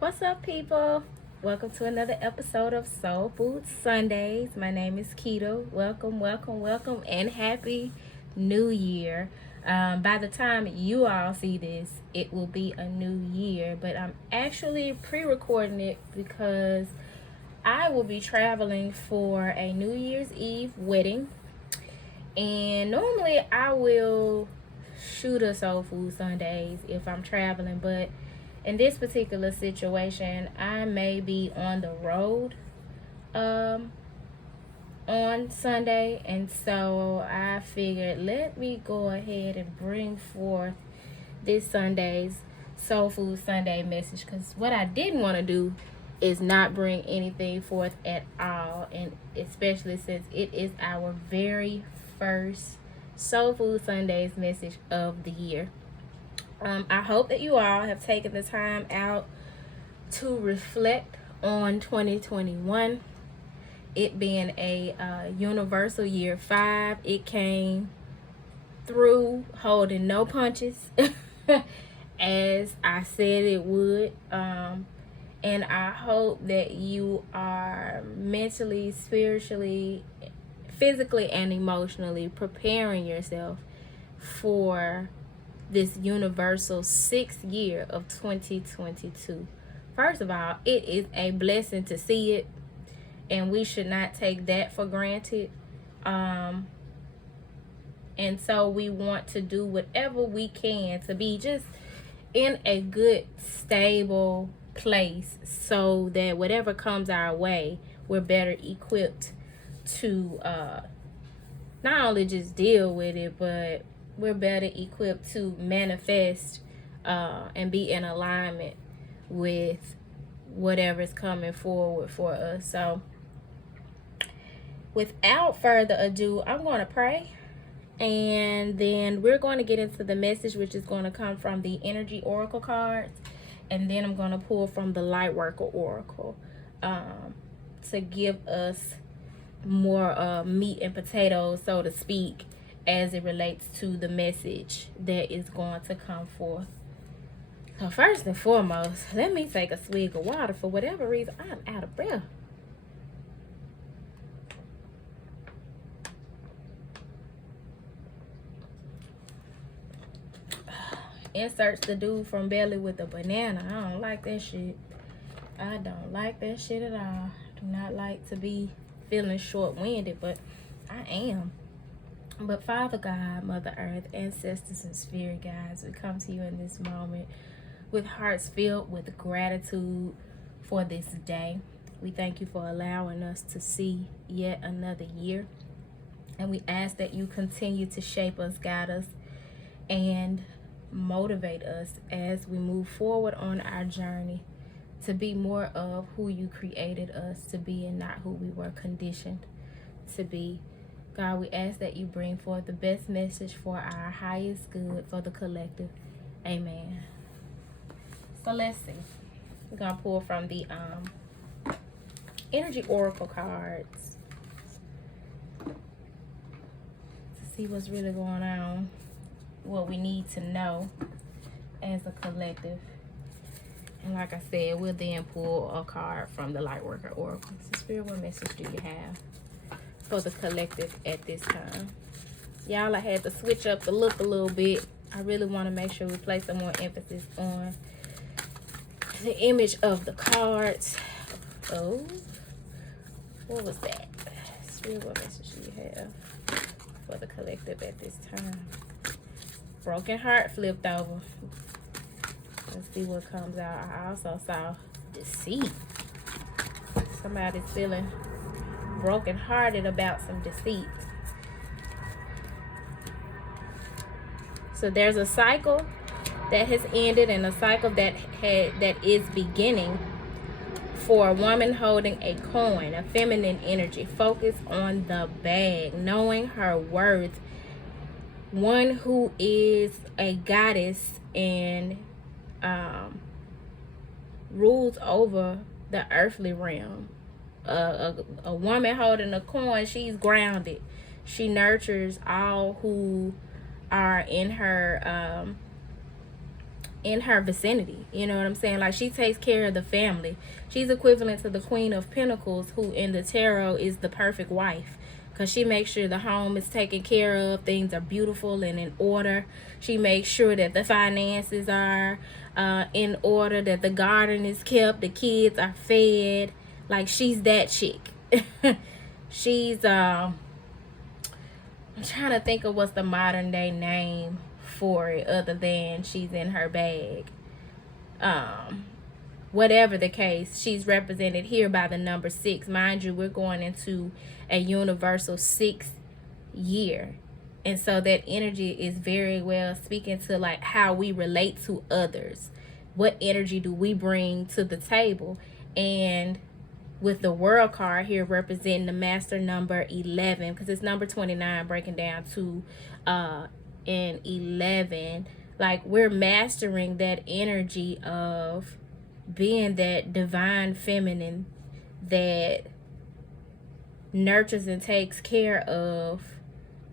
What's up, people? Welcome to another episode of Soul Food Sundays. My name is Keto. Welcome, and Happy New Year. By the time you all see this, it will be a new year, but I'm actually pre-recording it because I will be traveling for a New Year's Eve wedding. And normally I will shoot a Soul Food Sundays if I'm traveling, but in this particular situation, I may be on the road on Sunday, and so I figured let me go ahead and bring forth this Sunday's Soul Food Sunday message, because what I didn't want to do is not bring anything forth at all, and especially since it is our very first Soul Food Sundays message of the year. I hope that you all have taken the time out to reflect on 2021. It being a universal year 5, it came through holding no punches, as I said it would. And I hope that you are mentally, spiritually, physically, and emotionally preparing yourself for this universal 6th year of 2022. First of all, it is a blessing to see it, and we should not take that for granted. And so we want to do whatever we can to be just in a good, stable place, so that whatever comes our way, we're better equipped to not only just deal with it, but we're better equipped to manifest and be in alignment with whatever's coming forward for us. So without further ado, I'm going to pray, and then we're going to get into the message, which is going to come from the Energy Oracle cards, and then I'm going to pull from the Lightworker Oracle to give us more meat and potatoes, so to speak, as it relates to the message that is going to come forth. So first and foremost, let me take a swig of water. For whatever reason, I'm out of breath. Inserts the dude from Belly with a banana. I don't like that shit. I don't like that shit at all. I do not like to be feeling short-winded, but I am. But Father God, Mother Earth, ancestors, and spirit guides, we come to you in this moment with hearts filled with gratitude for this day. We thank you for allowing us to see yet another year. And we ask that you continue to shape us, guide us, and motivate us as we move forward on our journey to be more of who you created us to be, and not who we were conditioned to be. God, we ask that you bring forth the best message for our highest good, for the collective. Amen. So let's see. We're going to pull from the Energy Oracle cards to see what's really going on, what we need to know as a collective. And like I said, we'll then pull a card from the Lightworker Oracle. So Spirit, what message do you have for the collective at this time? Y'all, I had to switch up the look a little bit. I really want to make sure we place some more emphasis on the image of the cards. Oh, what was that? Spirit, what message do you have for the collective at this time? Broken heart flipped over. Let's see what comes out. I also saw deceit. Somebody's feeling brokenhearted about some deceit. So there's a cycle that has ended, and a cycle that is beginning for a woman holding a coin, a feminine energy. Focus on the bag, knowing her worth. One who is a goddess and rules over the earthly realm. A woman holding a coin, she's grounded. She nurtures all who are in her in her vicinity. You know what I'm saying? Like, she takes care of the family. She's equivalent to the Queen of Pentacles, who in the tarot is the perfect wife, because she makes sure the home is taken care of, things are beautiful and in order. She makes sure that the finances are in order, that the garden is kept, the kids are fed. Like, she's that chick. She's I'm trying to think of what's the modern day name for it other than she's in her bag. Whatever the case, she's represented here by the number 6. Mind you, we're going into a universal 6th year. And so that energy is very well speaking to like how we relate to others. What energy do we bring to the table? And with the World card here representing the master number 11, because it's number 29 breaking down to in 11, like, we're mastering that energy of being that divine feminine that nurtures and takes care of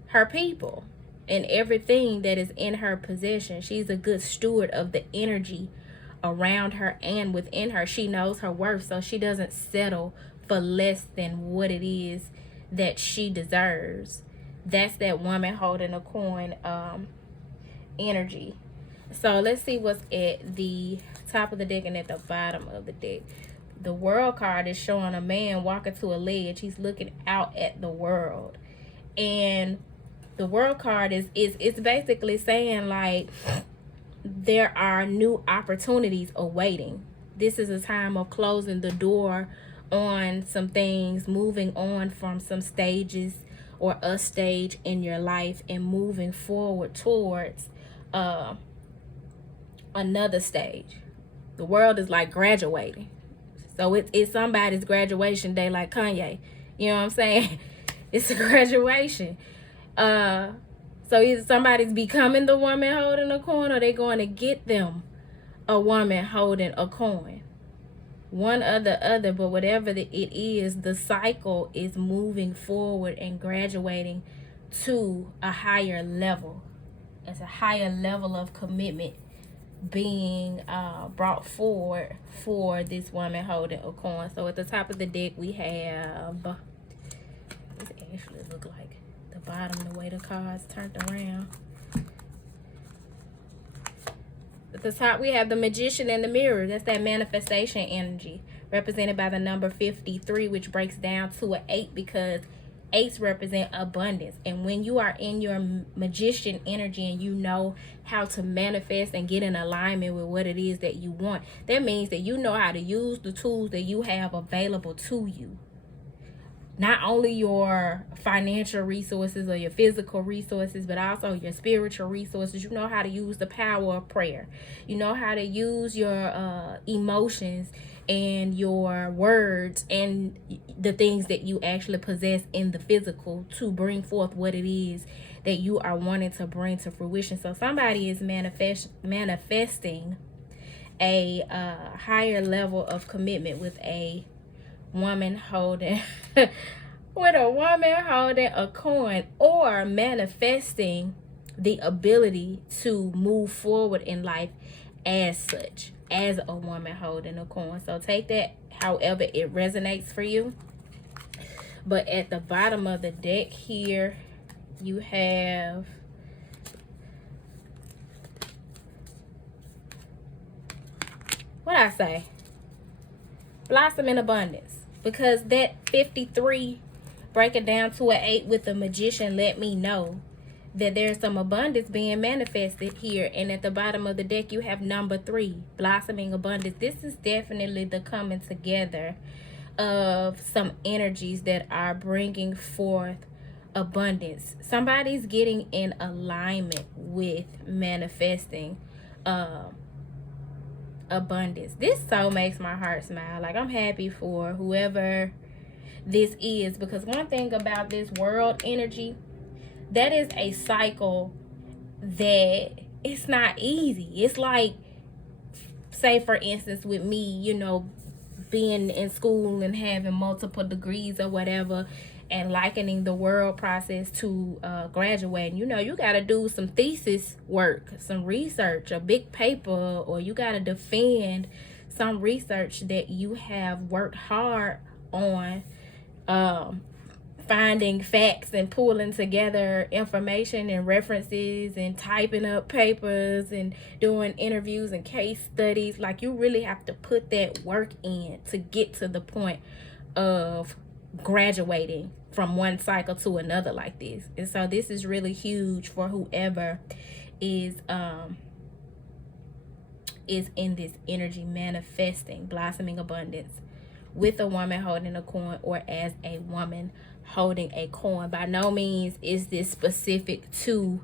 her people and everything that is in her possession. She's a good steward of the energy around her and within her. She knows her worth, so she doesn't settle for less than what it is that she deserves. That's that woman holding a coin energy. So let's see what's at the top of the deck and at the bottom of the deck. The World card is showing a man walking to a ledge. He's looking out at the world. And the World card is basically saying, like, there are new opportunities awaiting. This is a time of closing the door on some things, moving on from some stages or a stage in your life and moving forward towards another stage. The world is like graduating. So it's somebody's graduation day, like Kanye. You know what I'm saying? It's a graduation. So either somebody's becoming the woman holding a coin, or they're going to get them a woman holding a coin. One or the other, but whatever it is, the cycle is moving forward and graduating to a higher level. It's a higher level of commitment being brought forward for this woman holding a coin. So at the top of the deck, we have, this actually look like the bottom, the way the cards turned around. At the top, we have the Magician and the Mirror. That's that manifestation energy, represented by the number 53, which breaks down to an 8 because 8s represent abundance. And when you are in your magician energy and you know how to manifest and get in alignment with what it is that you want, that means that you know how to use the tools that you have available to you. Not only your financial resources or your physical resources, but also your spiritual resources. You know how to use the power of prayer. You know how to use your emotions and your words and the things that you actually possess in the physical to bring forth what it is that you are wanting to bring to fruition. So somebody is manifesting a higher level of commitment with a woman holding with a woman holding a coin, or manifesting the ability to move forward in life as such, as a woman holding a coin. So take that however it resonates for you. But at the bottom of the deck here, you have what I say, blossom in abundance. Because that 53 breaking down to an 8 with the Magician let me know that there's some abundance being manifested here. And at the bottom of the deck, you have number 3, blossoming abundance. This is definitely the coming together of some energies that are bringing forth abundance. Somebody's getting in alignment with manifesting abundance. This so makes my heart smile. Like, I'm happy for whoever this is, because one thing about this world energy, that is a cycle that it's not easy. It's like, say for instance with me, you know, being in school and having multiple degrees or whatever, and likening the world process to graduating. You know, you got to do some thesis work, some research, a big paper, or you got to defend some research that you have worked hard on, finding facts and pulling together information and references and typing up papers and doing interviews and case studies. Like, you really have to put that work in to get to the point of graduating from one cycle to another like this. And so this is really huge for whoever is in this energy, manifesting blossoming abundance with a woman holding a coin, or as a woman holding a coin. By no means is this specific to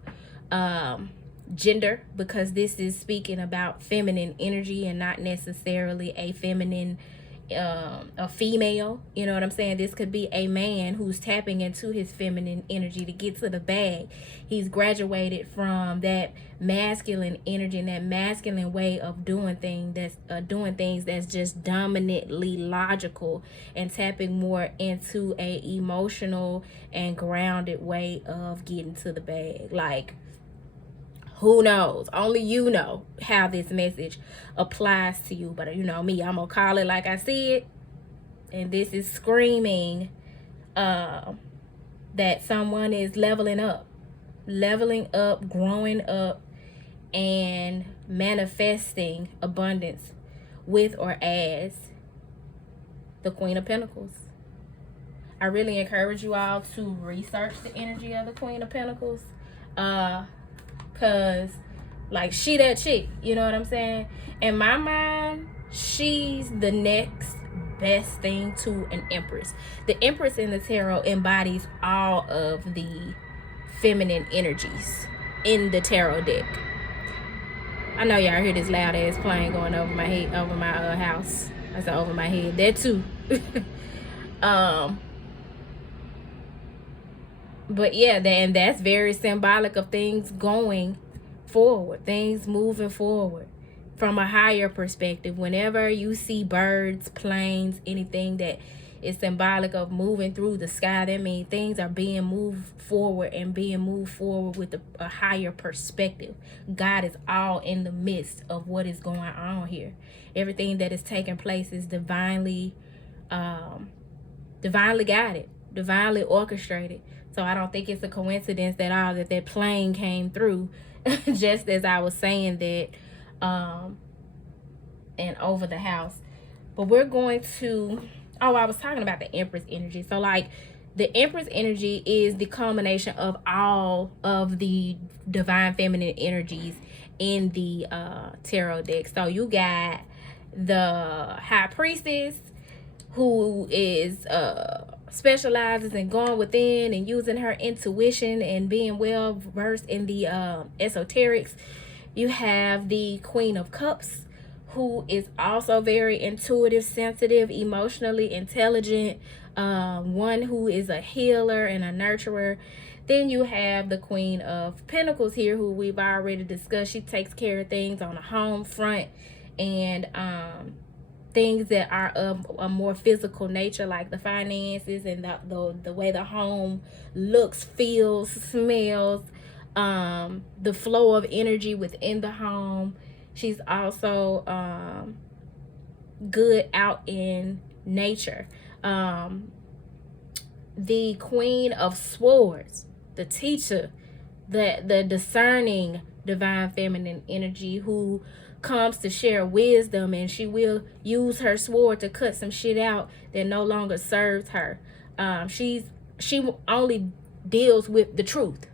gender, because this is speaking about feminine energy and not necessarily a feminine a female. You know what I'm saying? This could be a man who's tapping into his feminine energy to get to the bag. He's graduated from that masculine energy and that masculine way of doing things that's just dominantly logical, and tapping more into a emotional and grounded way of getting to the bag. Like, who knows? Only you know how this message applies to you. But you know me, I'm gonna call it like I see it. And this is screaming that someone is leveling up, growing up, and manifesting abundance with or as the Queen of Pentacles. I really encourage you all to research the energy of the Queen of Pentacles. Cause like, she that chick, you know what I'm saying? In my mind, she's the next best thing to an Empress. The Empress in the tarot embodies all of the feminine energies in the tarot deck. I know y'all hear this loud ass plane going over my head, over my house. I said over my head. That too. But yeah, and that's very symbolic of things going forward, things moving forward from a higher perspective. Whenever you see birds, planes, anything that is symbolic of moving through the sky, that means things are being moved forward and being moved forward with a higher perspective. God is all in the midst of what is going on here. Everything that is taking place is divinely guided, divinely orchestrated. So I don't think it's a coincidence at all that plane came through, just as I was saying that, and over the house. But we're going to, I was talking about the Empress energy. So like, the Empress energy is the culmination of all of the divine feminine energies in the tarot deck. So you got the High Priestess, who is specializes in going within and using her intuition and being well versed in the esoterics. You have the Queen of Cups, who is also very intuitive, sensitive, emotionally intelligent, one who is a healer and a nurturer. Then you have the Queen of Pentacles here, who we've already discussed. She takes care of things on a home front and things that are of a more physical nature, like the finances and the way the home looks, feels, smells, the flow of energy within the home. She's also good out in nature. The Queen of Swords, the teacher, the discerning divine feminine energy, who comes to share wisdom, and she will use her sword to cut some shit out that no longer serves her. She only deals with the truth.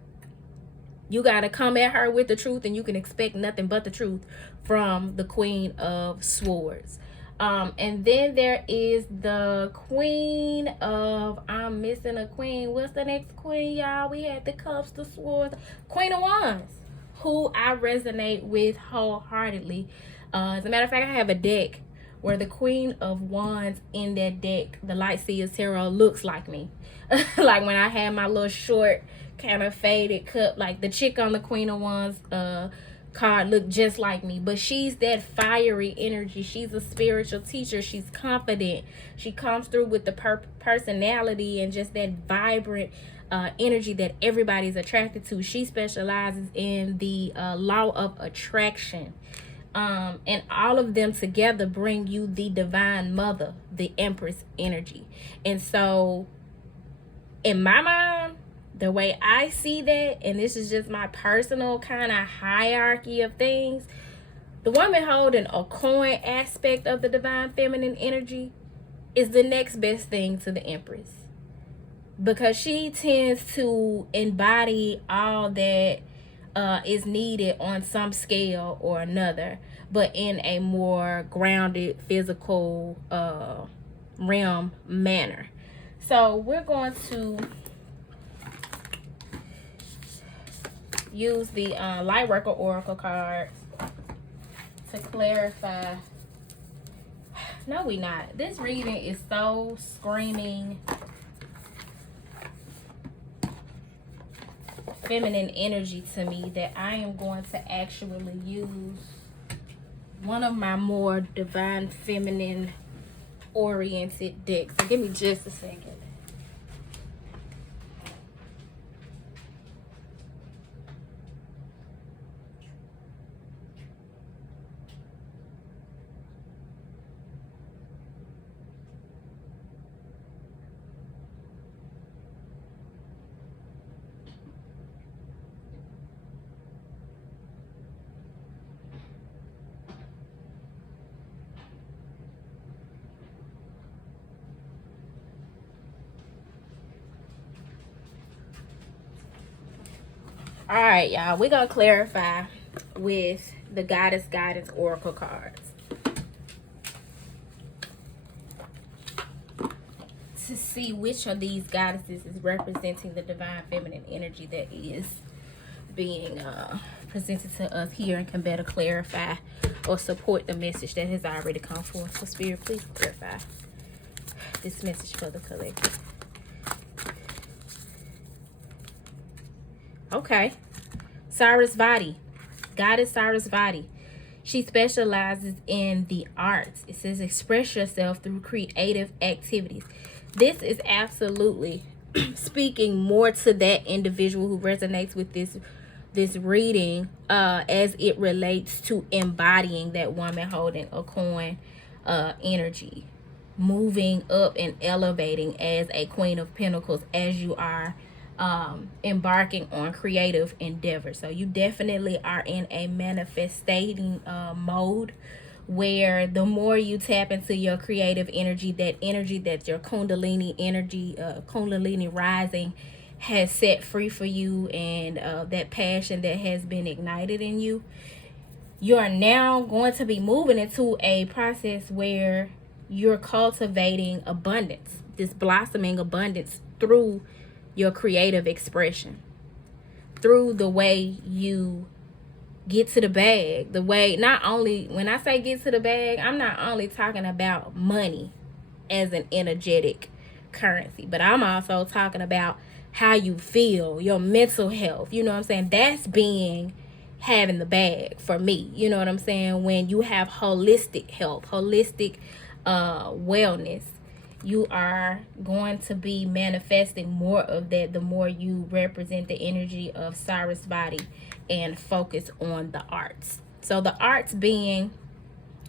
You got to come at her with the truth, and you can expect nothing but the truth from the Queen of Swords. And then there is the Queen of, I'm missing a queen. What's the next queen, y'all? We had the Cups, the Swords, Queen of Wands, who I resonate with wholeheartedly. As a matter of fact, I have a deck where the Queen of Wands in that deck, the Light Seers Tarot, looks like me. Like when I had my little short, kind of faded cup, like the chick on the Queen of Wands card look just like me, but she's that fiery energy. She's a spiritual teacher. She's confident. She comes through with the personality and just that vibrant energy that everybody's attracted to. She specializes in the law of attraction. And all of them together bring you the divine mother, the empress energy. And so in my mind, the way I see that, and this is just my personal kind of hierarchy of things, the woman holding a coin aspect of the divine feminine energy is the next best thing to the empress, because she tends to embody all that is needed on some scale or another, but in a more grounded physical realm manner. So we're going to use the Lightworker Oracle cards to clarify. No, we not. This reading is so screaming feminine energy to me that I am going to actually use one of my more divine feminine oriented decks. So give me just a second. All right, y'all, we're gonna clarify with the Goddess Guidance Oracle cards to see which of these goddesses is representing the divine feminine energy that is being presented to us here, and can better clarify or support the message that has already come forth. So Spirit, please clarify this message for the collective. Okay. Sarasvati, Goddess Sarasvati. She specializes in the arts. It says express yourself through creative activities. This is absolutely speaking more to that individual who resonates with this reading as it relates to embodying that woman holding a coin energy, moving up and elevating as a Queen of Pentacles as you are embarking on creative endeavors. So you definitely are in a manifesting mode, where the more you tap into your creative energy that your Kundalini energy, Kundalini rising has set free for you, and that passion that has been ignited in you, you are now going to be moving into a process where you're cultivating abundance, this blossoming abundance through your creative expression, through the way you get to the bag. The way, not only, when I say get to the bag, I'm not only talking about money as an energetic currency, but I'm also talking about how you feel, your mental health. You know what I'm saying? That's being having the bag for me. You know what I'm saying? When you have holistic health, holistic wellness, you are going to be manifesting more of that the more you represent the energy of Sarasvati and focus on the arts. So the arts being,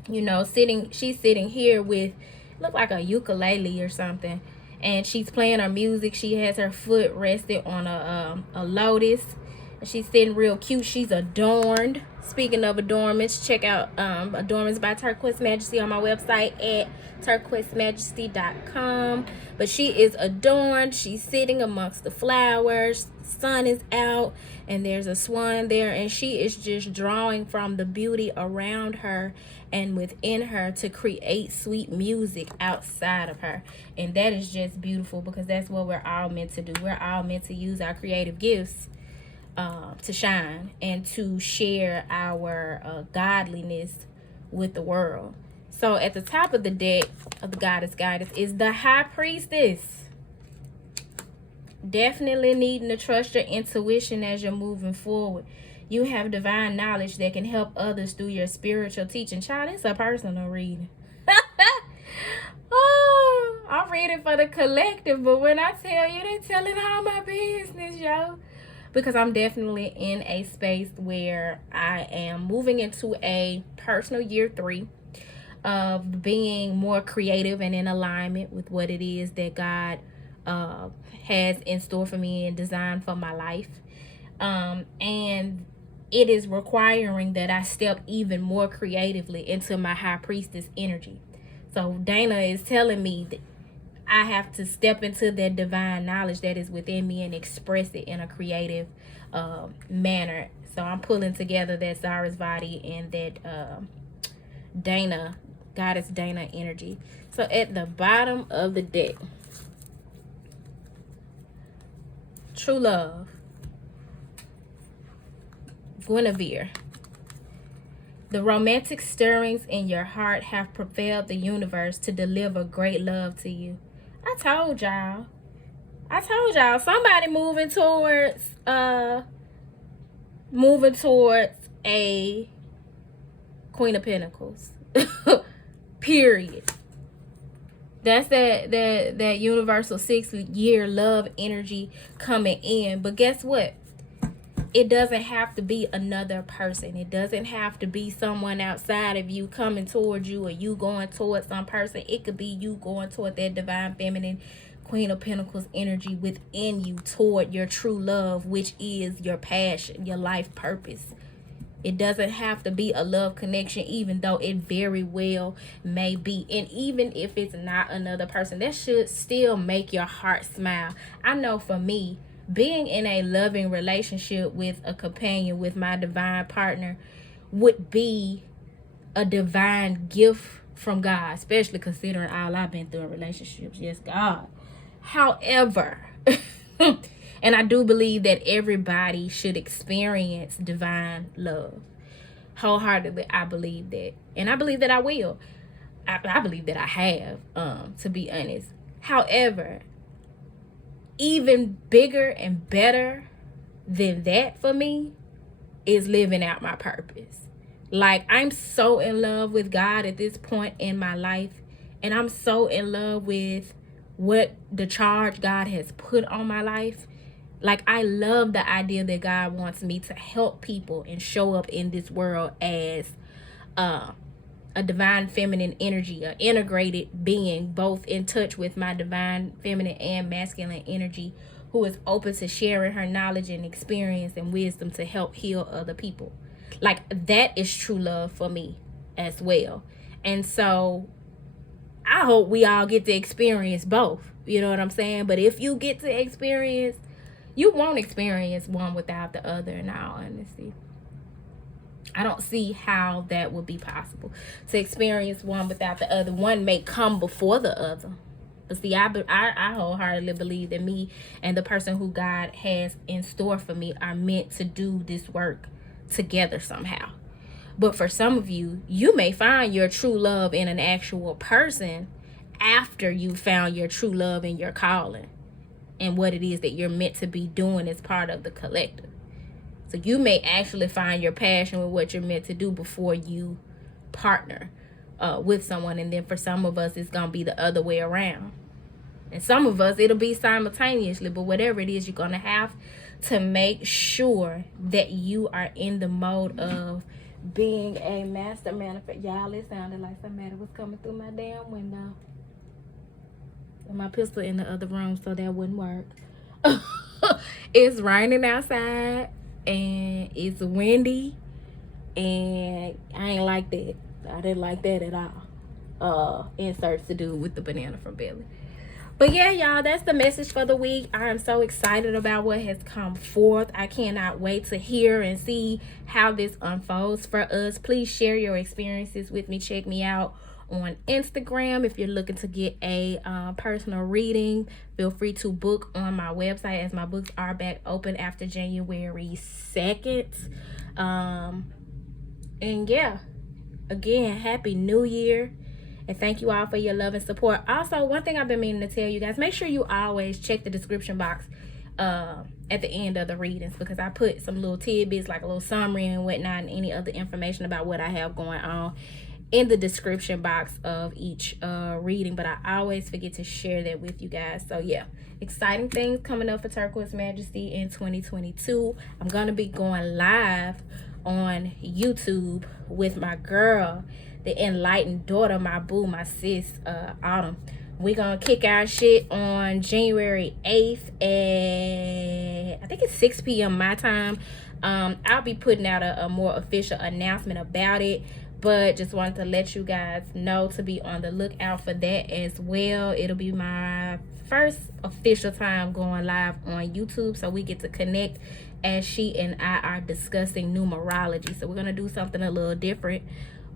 you know, she's sitting here with, look like a ukulele or something, and she's playing her music. She has her foot rested on a lotus. She's sitting real cute. She's adorned. Speaking of adornments, check out Adornments by Turquoise Majesty on my website at turquoisemajesty.com. But she is adorned. She's sitting amongst the flowers. The sun is out, and there's a swan there, and she is just drawing from the beauty around her and within her to create sweet music outside of her. And that is just beautiful, because that's what we're all meant to do. We're all meant to use our creative gifts to shine and to share our godliness with the world. So at the top of the deck of the Goddess Guidance is the High Priestess. Definitely needing to trust your intuition as you're moving forward. You have divine knowledge that can help others through your spiritual teaching. Child, it's a personal reading. Oh, I'm reading for the collective, but when I tell you, they're telling all my business, yo. Because I'm definitely in a space where I am moving into a personal year 3 of being more creative and in alignment with what it is that God has in store for me and designed for my life. And it is requiring that I step even more creatively into my high priestess energy. So Dana is telling me that I have to step into that divine knowledge that is within me and express it in a creative manner. So I'm pulling together that Sarasvati and that Dana, Goddess Dana energy. So at the bottom of the deck, true love, Guinevere. The romantic stirrings in your heart have propelled the universe to deliver great love to you. I told y'all. Somebody moving towards a Queen of Pentacles. Period. That's that universal 6-year love energy coming in. But guess what? It doesn't have to be another person. It doesn't have to be someone outside of you coming towards you or you going towards some person. It could be you going toward that divine feminine Queen of Pentacles energy within you toward your true love, which is your passion, your life purpose. It doesn't have to be a love connection, even though it very well may be. And even if it's not another person, that should still make your heart smile. I know for me, being in a loving relationship with a companion, with my divine partner, would be a divine gift from God, especially considering all I've been through in relationships. Yes, God. However, and I do believe that everybody should experience divine love. Wholeheartedly, I believe that. And I believe that I will. I believe that I have, to be honest. However, even bigger and better than that for me is living out my purpose. Like, I'm so in love with God at this point in my life. And I'm so in love with what the charge God has put on my life. Like, I love the idea that God wants me to help people and show up in this world as a divine feminine energy, an integrated being, both in touch with my divine feminine and masculine energy, who is open to sharing her knowledge and experience and wisdom to help heal other people. Like, that is true love for me as well. And so I hope we all get to experience both. You know what I'm saying? But if you get to experience, you won't experience one without the other, in all honesty. I don't see how that would be possible to experience one without the other. One may come before the other. But see, I wholeheartedly believe that me and the person who God has in store for me are meant to do this work together somehow. But for some of you, you may find your true love in an actual person after you found your true love in your calling and what it is that you're meant to be doing as part of the collective. So you may actually find your passion with what you're meant to do before you partner with someone. And then for some of us, it's going to be the other way around. And some of us, it'll be simultaneously. But whatever it is, you're going to have to make sure that you are in the mode of being a master manifestor. Y'all, it sounded like somebody was coming through my damn window. And my pistol in the other room, so that wouldn't work. It's raining outside. And it's windy, and I ain't like that. I didn't like that at all. Inserts to do with the banana from Billy. But yeah, y'all, that's the message for the week. I am so excited about what has come forth. I cannot wait to hear and see how this unfolds for us. Please share your experiences with me. Check me out on Instagram. If you're looking to get a personal reading, feel free to book on my website, as my books are back open after January 2nd. And yeah, again, Happy New Year. And thank you all for your love and support. Also, one thing I've been meaning to tell you guys, make sure you always check the description box at the end of the readings, because I put some little tidbits like a little summary and whatnot and any other information about what I have going on in the description box of each reading, but I always forget to share that with you guys. So yeah, exciting things coming up for Turquoise Majesty in 2022. I'm gonna be going live on YouTube with my girl, the enlightened daughter, my boo, my sis, Autumn. We're gonna kick our shit on January 8th at, I think it's 6 p.m. my time. I'll be putting out a more official announcement about it, but just wanted to let you guys know to be on the lookout for that as well. It'll be my first official time going live on YouTube, so we get to connect as she and I are discussing numerology. So we're gonna do something a little different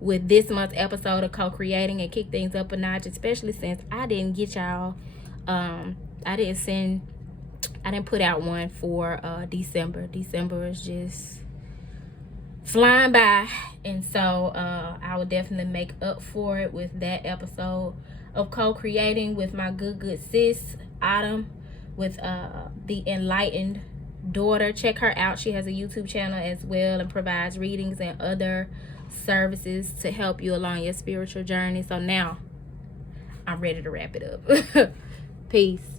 with this month's episode of co-creating and kick things up a notch, especially since I didn't get y'all I didn't put out one for December. December is just flying by, and so I will definitely make up for it with that episode of co-creating with my good sis Autumn, with the enlightened daughter. Check her out. She has a YouTube channel as well and provides readings and other services to help you along your spiritual journey. So now I'm ready to wrap it up. Peace.